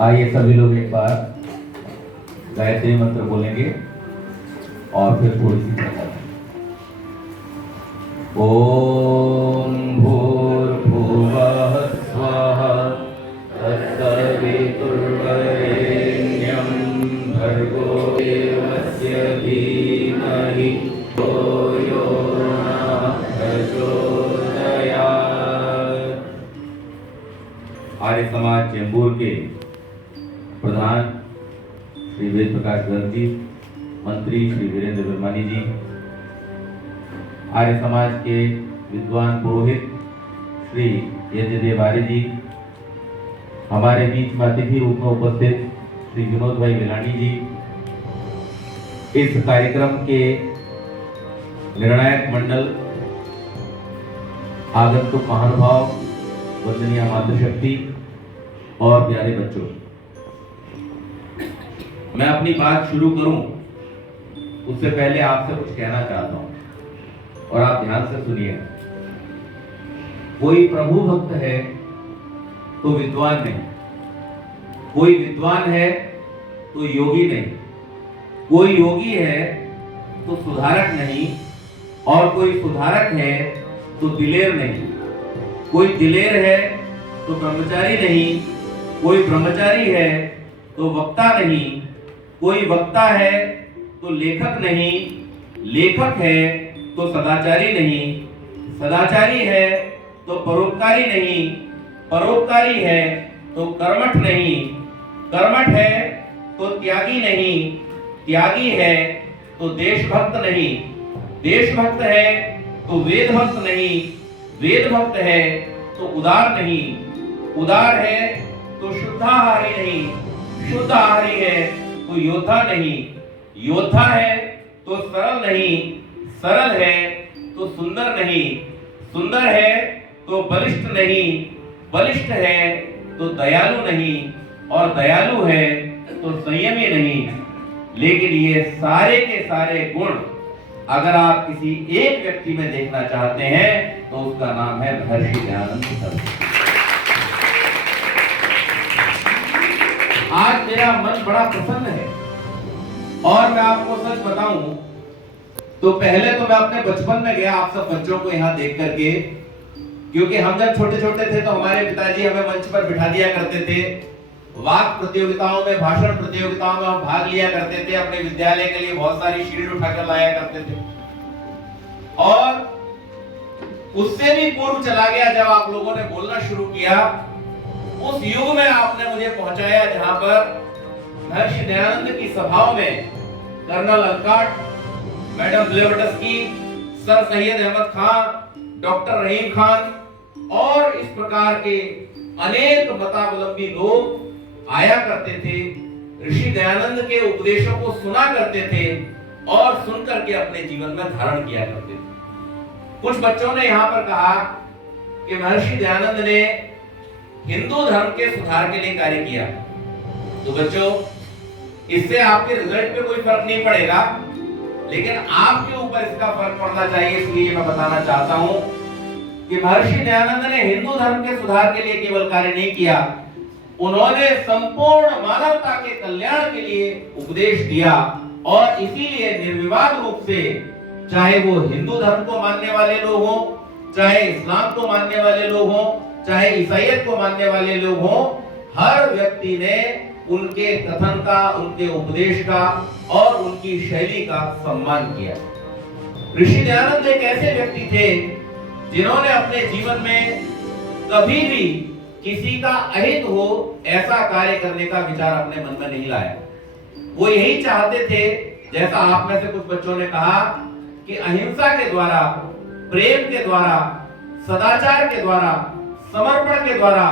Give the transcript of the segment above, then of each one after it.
आइए सभी लोग एक बार गायत्री मंत्र बोलेंगे और फिर थोड़ी सी चर्चा करेंगे। ओम भूर्भुवः स्वः तत्सवितुर्वरेण्यं भर्गो देवस्य धीमहि धियो यो नः प्रचोदयात्। आर्य समाज चेंबूर के प्रधान श्री वेद प्रकाश गर्ग जी, मंत्री श्री वीरेंद्र बिरमानी जी, आर्य समाज के विद्वान पुरोहित श्री यज्ञदेव आर्य जी, हमारे बीच में अतिथि रूप में उपस्थित श्री विनोद भाई विलानी जी, इस कार्यक्रम के निर्णायक मंडल, आगंतुक महानुभाव, वंदनीय मातृशक्ति और प्यारे बच्चों, मैं अपनी बात शुरू करूं उससे पहले आपसे कुछ कहना चाहता हूं और आप ध्यान से सुनिए। कोई प्रभु भक्त है तो विद्वान नहीं, कोई विद्वान है तो योगी नहीं, कोई योगी है तो सुधारक नहीं, और कोई सुधारक है तो दिलेर नहीं, कोई दिलेर है तो ब्रह्मचारी नहीं, कोई ब्रह्मचारी है तो वक्ता नहीं, कोई वक्ता है तो लेखक नहीं, लेखक है तो सदाचारी नहीं, सदाचारी है तो परोपकारी नहीं, परोपकारी है तो कर्मठ नहीं, कर्मठ है तो त्यागी नहीं, त्यागी है तो देशभक्त नहीं, देशभक्त है तो वेदभक्त नहीं, वेदभक्त है तो उदार नहीं, उदार है तो शुद्धाहारी नहीं, शुद्धाहारी है तो योद्धा नहीं, योद्धा है तो सरल नहीं, सरल है तो सुंदर नहीं, सुंदर है तो बलिष्ठ नहीं, बलिष्ठ है तो दयालु नहीं, और दयालु है तो संयमी नहीं। लेकिन ये सारे के सारे गुण अगर आप किसी एक व्यक्ति में देखना चाहते हैं तो उसका नाम है महर्षि दयानंद सरस्वती। आज मेरा मन बड़ा प्रसन्न है और मैं आपको सच बताऊं तो पहले तो मैं अपने बचपन में गया आप सब बच्चों को यहाँ देख करके, क्योंकि हम जब छोटे छोटे थे तो हमारे पिताजी हमें मंच पर बिठा दिया करते थे, वाक प्रतियोगिताओं में, भाषण प्रतियोगिताओं में हम भाग लिया करते थे, अपने विद्यालय के लिए बहुत सारी शील्ड उठाकर लाया करते थे। और उससे भी पूर्व चला गया जब आप लोगों ने बोलना शुरू किया, उस युग में आपने मुझे पहुंचाया जहां पर महर्षि दयानंद की सभाओं में colonel Olcott, madam Blavatsky, sir Syed Ahmed Khan, doctor Rahim Khan और इस प्रकार के अनेक मतावलंबी लोग आया करते थे, ऋषि दयानंद के उपदेशों को सुना करते थे और सुनकर के अपने जीवन में धारण किया करते थे। कुछ बच्चों ने यहाँ पर कहा कि महर्षि दयानंद ने हिंदू धर्म के सुधार के लिए कार्य किया। तो बच्चों, इससे आपके रिजल्ट पे कोई फर्क नहीं पड़ेगा, लेकिन आपके ऊपर इसका फर्क पड़ना चाहिए। इसलिए मैं बताना चाहता हूं कि महर्षि दयानंद ने हिंदू धर्म के सुधार के लिए केवल कार्य नहीं किया, उन्होंने संपूर्ण मानवता के कल्याण के लिए उपदेश दिया। और इसीलिए निर्विवाद रूप से, चाहे वो हिंदू धर्म को मानने वाले लोग हों, चाहे इस्लाम को मानने वाले लोग हों, चाहे ईसाईयत को मानने वाले लोग हों, हर व्यक्ति ने उनके कथन का, उनके उपदेश का और उनकी शैली का सम्मान किया। ऋषि दयानंद एक ऐसे व्यक्ति थे जिन्होंने अपने जीवन में कभी भी किसी का अहित हो ऐसा कार्य करने का विचार अपने मन में नहीं लाया। वो यही चाहते थे, जैसा आप में से कुछ बच्चों ने कहा, कि अहिंसा के द्वारा, प्रेम के द्वारा, सदाचार के द्वारा, समर्पण के द्वारा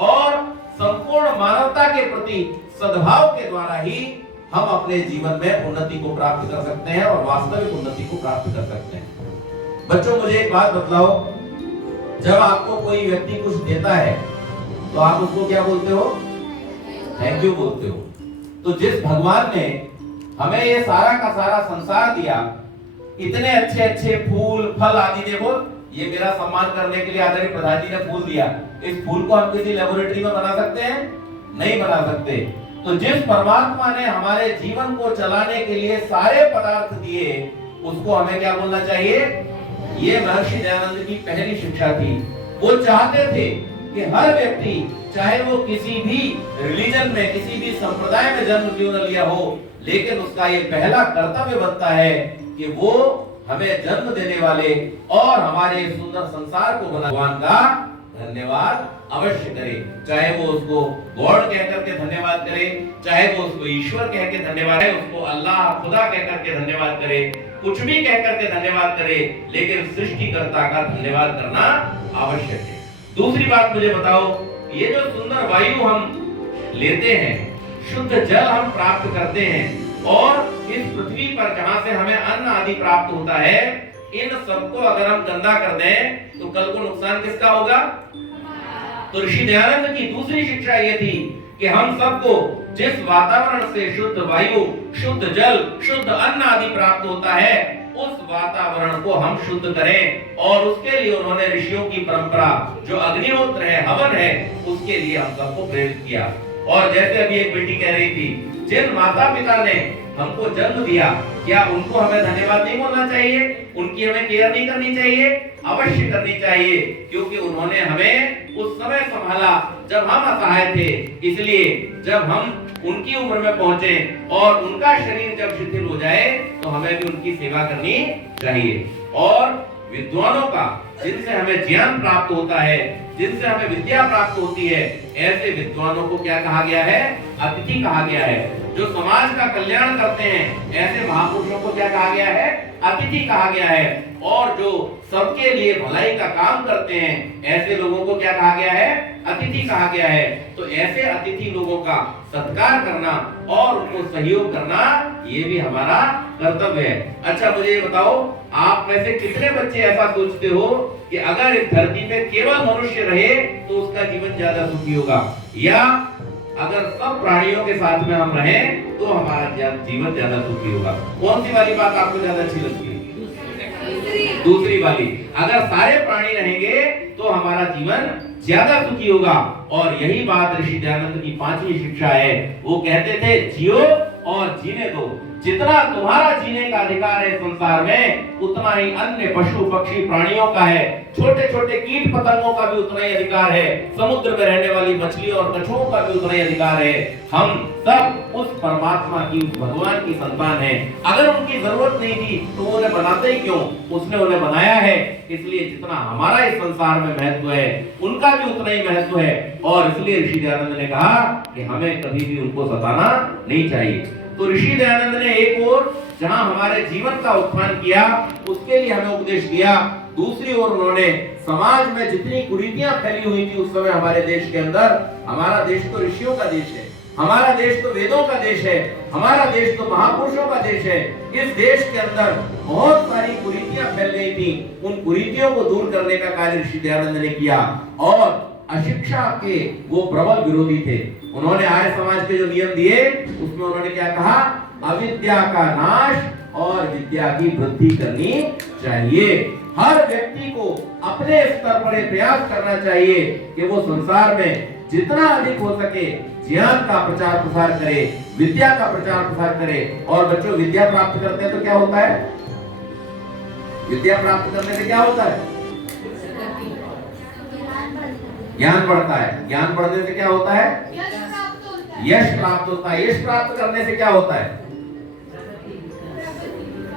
और संपूर्ण मानवता के प्रति सद्भाव के द्वारा ही हम अपने जीवन में उन्नति को प्राप्त कर सकते हैं और वास्तविक उन्नति को प्राप्त कर सकते हैं। बच्चों, मुझे एक बात बतलाओ, जब आपको कोई व्यक्ति कुछ देता है तो आप उसको क्या बोलते हो? थैंक यू बोलते हो। तो जिस भगवान ने हमें ये सारा का सारा संसार दिया, इतने अच्छे अच्छे फूल, फल आदि, देखो ये मेरा सम्मान करने के लिए आदरणीय प्रधान जी ने फूल दिया, इस फूल को हम किसी लेबोरेटरी में बना सकते हैं? नहीं बना सकते। तो जिस परमात्मा ने हमारे जीवन को चलाने के लिए सारे पदार्थ दिए, उसको हमें क्या बोलना चाहिए? ये महर्षि दयानंद की पहली शिक्षा थी। वो चाहते थे कि हर व्यक्ति, चाहे वो किसी भी रिलीजन में, किसी भी संप्रदाय में जन्म क्यों न लिया हो, लेकिन उसका ये पहला कर्तव्य बनता है कि वो हमें जन्म देने वाले और हमारे सुंदर संसार को बना भगवान का धन्यवाद अवश्य करे। चाहे वो उसको गॉड कह करके धन्यवाद करे, चाहे वो उसको ईश्वर कह के धन्यवाद करे, उसको अल्लाह खुदा कह करके धन्यवाद करे, कुछ भी कह करके धन्यवाद करे, लेकिन सृष्टिकर्ता का धन्यवाद करना आवश्यक है। दूसरी बात मुझे बताओ, ये जो सुंदर वायु हम लेते हैं, शुद्ध जल हम प्राप्त करते हैं, और इस पृथ्वी पर जहां से हमें अन्न आदि प्राप्त होता है, इन सबको अगर हम गंदा कर दें तो कल को नुकसान किसका होगा? तो ऋषि दयानंद की दूसरी शिक्षा ये थी कि हम सबको जिस वातावरण से शुद्ध वायु, शुद्ध जल, शुद्ध अन्न आदि प्राप्त होता है, उस वातावरण को हम शुद्ध करें। और उसके लिए उन्होंने ऋषियों की परंपरा जो अग्निहोत्र है, हवन है, उसके लिए हम सबको प्रेरित किया। और जैसे अभी एक बेटी कह रही थी, जिन माता पिता ने हमको जन्म दिया, क्या उनको हमें धन्यवाद नहीं बोलना चाहिए? उनकी हमें केयर नहीं करनी चाहिए? अवश्य करनी चाहिए, क्योंकि उन्होंने हमें उस समय संभाला जब हम असहाय थे। इसलिए जब हम उनकी उम्र में पहुंचे और उनका शरीर जब शिथिल हो जाए, तो हमें भी उनकी सेवा करनी चाहिए। और विद्वानों का, जिनसे हमें ज्ञान प्राप्त होता है, जिनसे हमें विद्या प्राप्त होती है, ऐसे विद्वानों को क्या कहा गया है? अतिथि कहा गया है। जो समाज का कल्याण करते हैं, ऐसे महापुरुषों को क्या कहा गया है? अतिथि कहा गया है। और जो सबके लिए भलाई का काम करते हैं, ऐसे लोगों को क्या कहा गया है? अतिथि कहा गया है। तो ऐसे अतिथि लोगों का सत्कार करना और उनको सहयोग करना, ये भी हमारा कर्तव्य है। अच्छा मुझे ये बताओ, आप में से कितने बच्चे ऐसा सोचते हो कि अगर इस धरती पे केवल मनुष्य रहे तो उसका जीवन ज्यादा सुखी होगा, या अगर सब प्राणियों के साथ में हम रहें तो हमारा जीवन ज्यादा सुखी होगा? कौन सी वाली बात आपको ज्यादा अच्छी लगती है? दूसरी वाली। अगर सारे प्राणी रहेंगे तो हमारा जीवन ज्यादा सुखी होगा। और यही बात ऋषि दयानंद की पांचवी शिक्षा है। वो कहते थे, जियो और जीने दो। जितना तुम्हारा जीने का अधिकार है संसार में, उतना ही अन्य पशु पक्षी प्राणियों का है। छोटे छोटे कीट पतंगों का भी उतना ही अधिकार है। समुद्र में रहने वाली मछलियों और कछुओं का भी उतना ही अधिकार है। हम सब उस परमात्मा की, उस भगवान की संतान हैं। अगर उनकी जरूरत नहीं थी तो उन्हें बनाते ही क्यों? उसने उन्हें बनाया है। इसलिए जितना हमारा इस संसार में महत्व है, उनका भी उतना ही महत्व है। और इसलिए ऋषि दयानंद ने कहा कि हमें कभी भी उनको सताना नहीं चाहिए। तो ऋषि दयानंद ने एक ओर जहां हमारे जीवन का उत्थान किया, उसके लिए हमें उपदेश दिया, दूसरी ओर उन्होंने समाज में जितनी कुरीतियां फैली हुई थी उस समय हमारे देश के अंदर, हमारा देश तो ऋषियों का देश है, हमारा देश तो वेदों का देश है, हमारा देश तो महापुरुषों का देश है। इस देश के अंदर बहुत सारी कुरीतियां फैल गई थी। उन कुरीतियों को दूर करने का कार्य ऋषि दयानंद ने किया। और अशिक्षा के वो प्रबल विरोधी थे। उन्होंने आर्य समाज के जो नियम दिए, उसमें उन्होंने क्या कहा? अविद्या का नाश और विद्या की वृद्धि करनी चाहिए। हर व्यक्ति को अपने स्तर पर प्रयास करना चाहिए कि वो संसार में जितना अधिक हो सके ज्ञान का प्रचार प्रसार करे, विद्या का प्रचार प्रसार करे। और बच्चों, विद्या प्राप्त करते हैं तो क्या होता है? विद्या प्राप्त करने से क्या होता है? ज्ञान बढ़ता है। ज्ञान बढ़ने से क्या होता है? यश प्राप्त होता है। यश प्राप्त करने से क्या होता है?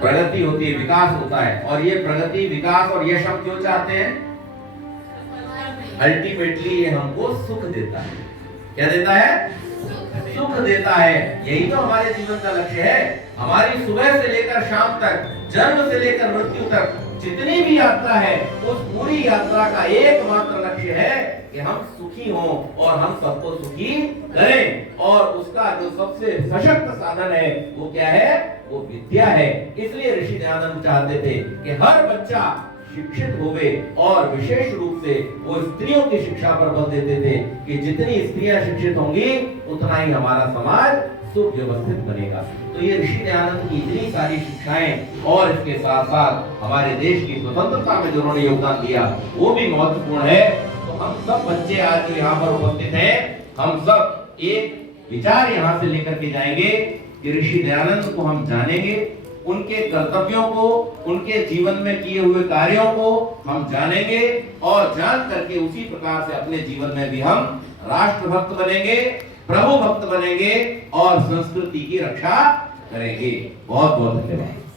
प्रगति होती है, विकास होता है। और ये प्रगति, विकास और यश हम क्यों चाहते हैं? अल्टीमेटली ये हमको सुख देता है। क्या देता है? सुख देता है। यही तो हमारे जीवन का लक्ष्य है। हमारी सुबह से लेकर शाम तक, जन्म से लेकर मृत्यु तक जितनी भी यात्रा है, उस पूरी यात्रा का एकमात्र लक्ष्य है कि हम सुखी हों और हम सबको सुखी करें। और उसका जो सबसे सशक्त साधन है वो क्या है? वो विद्या है। इसलिए ऋषि दयानंद चाहते थे कि हर बच्चा शिक्षित होवे, और विशेष रूप से वो स्त्रियों की शिक्षा पर बल देते थे कि जितनी स्त्रियां शिक्षित होंगी उतना ही हमारा समाज सुव्यवस्थित बनेगा। तो ये ऋषि दयानंद की इतनी सारी शिक्षाएं, और इसके साथ साथ हमारे देश की स्वतंत्रता में जो उन्होंने योगदान दिया वो भी महत्वपूर्ण है। तो हम सब बच्चे आज जो यहाँ पर उपस्थित हैं, हम सब एक विचार यहां से लेकर के जाएंगे कि ऋषि दयानंद को हम जानेंगे, उनके कर्तव्यों को, उनके जीवन में किए हुए कार्यों को हम जानेंगे और जान करके उसी प्रकार से अपने जीवन में भी हम राष्ट्रभक्त बनेंगे, प्रभु भक्त बनेंगे और संस्कृति की रक्षा करेंगे। बहुत बहुत धन्यवाद।